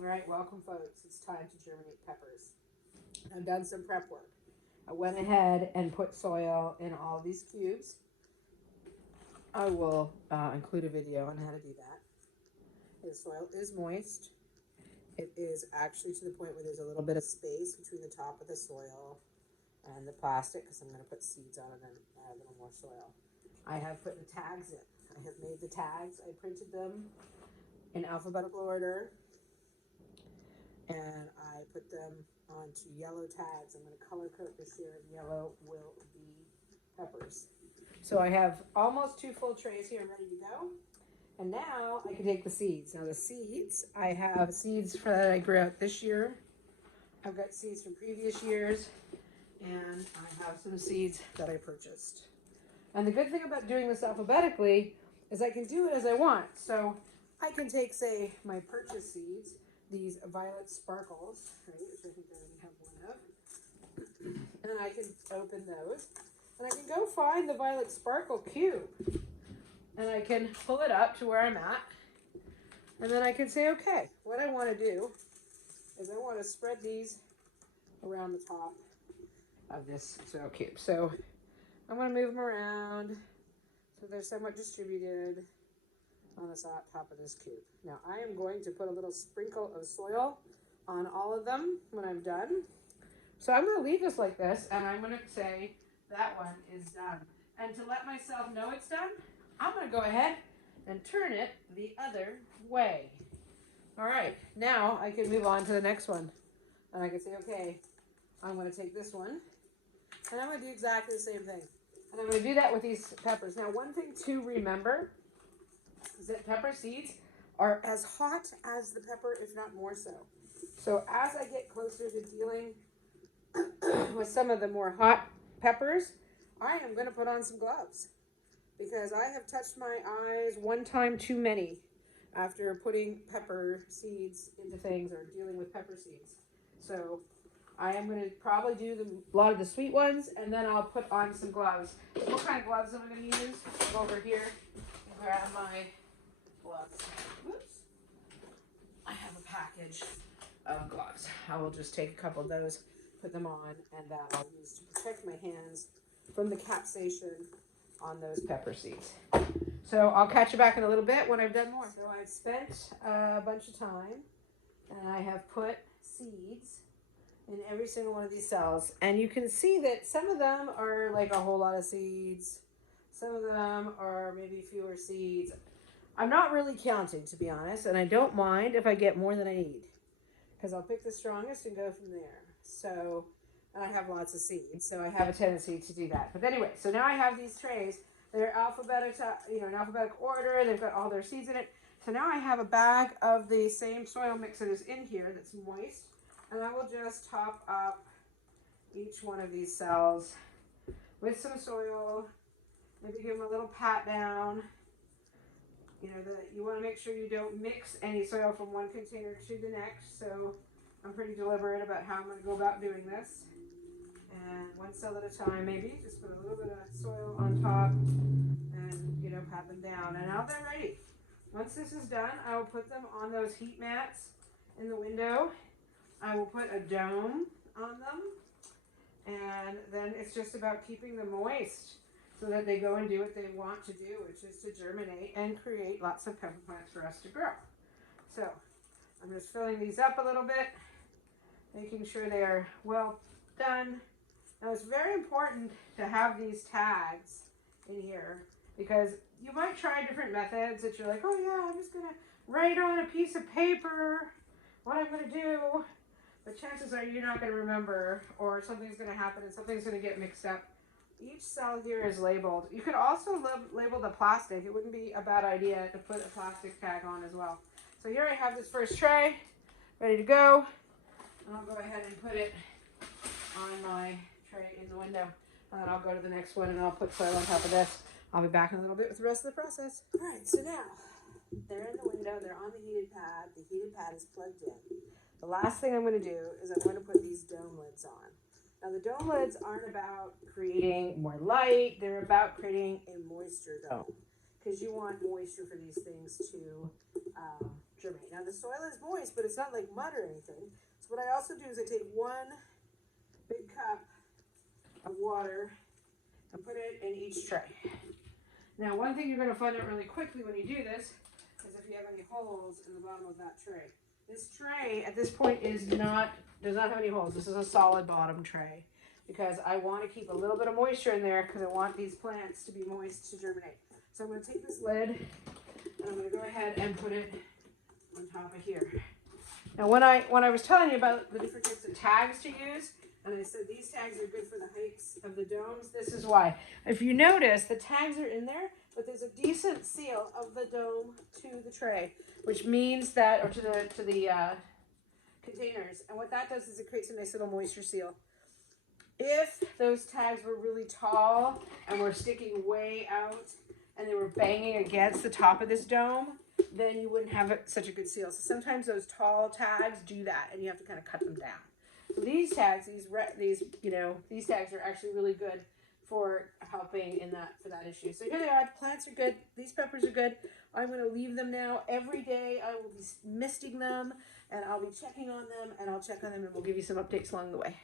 All right, welcome folks. It's time to germinate peppers. I've done some prep work. I went ahead and put soil in all these cubes. I will include a video on how to do that. The soil is moist. It is actually to the point where there's a little bit of space between the top of the soil and the plastic because I'm going to put seeds on it and add a little more soil. I have put the tags in. I have made the tags. I printed them in alphabetical order and I put them onto yellow tags. I'm going to color code this year. Yellow will be peppers. So I have almost 2 full trays here ready to go. And now I can take the seeds. Now the seeds, I have seeds that I grew out this year. I've got seeds from previous years. And I have some seeds that I purchased. And the good thing about doing this alphabetically is I can do it as I want. So I can take, say, my purchase seeds, these violet sparkles, right, which I think I already have one of, and I can open those. And I can go find the violet sparkle cube. And I can pull it up to where I'm at. And then I can say, okay, what I want to do is I want to spread these around the top of this soil cube. So I'm going to move them around so they're somewhat distributed on the top of this cube. Now I am going to put a little sprinkle of soil on all of them when I'm done. So I'm going to leave this like this and I'm going to say that one is done. And to let myself know it's done, I'm going to go ahead and turn it the other way. All right, now I can move on to the next one. And I can say, okay, I'm going to take this one and I'm going to do exactly the same thing. And I'm going to do that with these peppers. Now, one thing to remember is that pepper seeds are as hot as the pepper, if not more so. So as I get closer to dealing with some of the more hot peppers, I am going to put on some gloves because I have touched my eyes one time too many after putting pepper seeds into things or dealing with pepper seeds. So I am going to probably do a lot of the sweet ones, and then I'll put on some gloves. What kind of gloves am I going to use? I'll go over here and grab my gloves. Oops. I have a package of gloves. I will just take a couple of those, put them on, and that I'll use to protect my hands from the capsation on those pepper seeds. So I'll catch you back in a little bit when I've done more. So I've spent a bunch of time, and I have put seeds in every single one of these cells. And you can see that some of them are like a whole lot of seeds. Some of them are maybe fewer seeds. I'm not really counting, to be honest, and I don't mind if I get more than I need because I'll pick the strongest and go from there. So, and I have lots of seeds, so I have a tendency to do that. But anyway, so now I have these trays. They're alphabetical, in alphabetical order. They've got all their seeds in it. So now I have a bag of the same soil mix that is in here that's moist. And I will just top up each one of these cells with some soil. Maybe give them a little pat down. You want to make sure you don't mix any soil from one container to the next. So I'm pretty deliberate about how I'm going to go about doing this. And one cell at a time, maybe. Just put a little bit of soil on top and, pat them down. And now they're ready. Once this is done, I will put them on those heat mats in the window. I will put a dome on them, and then it's just about keeping them moist so that they go and do what they want to do, which is to germinate and create lots of pepper plants for us to grow. So I'm just filling these up a little bit, making sure they are well done. Now it's very important to have these tags in here because you might try different methods that you're like, oh yeah, I'm just going to write on a piece of paper what I'm going to do. But chances are you're not going to remember, or something's going to happen and something's going to get mixed up. Each cell here is labeled. You could also label the plastic. It wouldn't be a bad idea to put a plastic tag on as well. So here I have this first tray ready to go. And I'll go ahead and put it on my tray in the window. And then I'll go to the next one and I'll put soil on top of this. I'll be back in a little bit with the rest of the process. All right, so now they're in the window. They're on the heated pad. The heated pad is plugged in. The last thing I'm going to do is I'm going to put these dome lids on. Now the dome lids aren't about creating more light, they're about creating a moisture dome. Because you want moisture for these things to germinate. Now the soil is moist, but it's not like mud or anything. So what I also do is I take 1 big cup of water and put it in each tray. Now one thing you're going to find out really quickly when you do this is if you have any holes in the bottom of that tray. This tray at this point does not have any holes. This is a solid bottom tray because I want to keep a little bit of moisture in there because I want these plants to be moist to germinate. So I'm going to take this lid and I'm going to go ahead and put it on top of here. Now when I was telling you about the different types of tags to use, and I said these tags are good for the heights of the domes, this is why. If you notice, the tags are in there, but there's a decent seal of the dome to the tray, which means that, or to the containers. And what that does is it creates a nice little moisture seal. If those tags were really tall and were sticking way out and they were banging against the top of this dome, then you wouldn't have such a good seal. So sometimes those tall tags do that, and you have to kind of cut them down. So these tags, these tags are actually really good for helping for that issue. So here they are. The plants are good. These peppers are good. I'm going to leave them now. Every day I will be misting them, and I'll be checking on them, and I'll check on them, and we'll give you some updates along the way.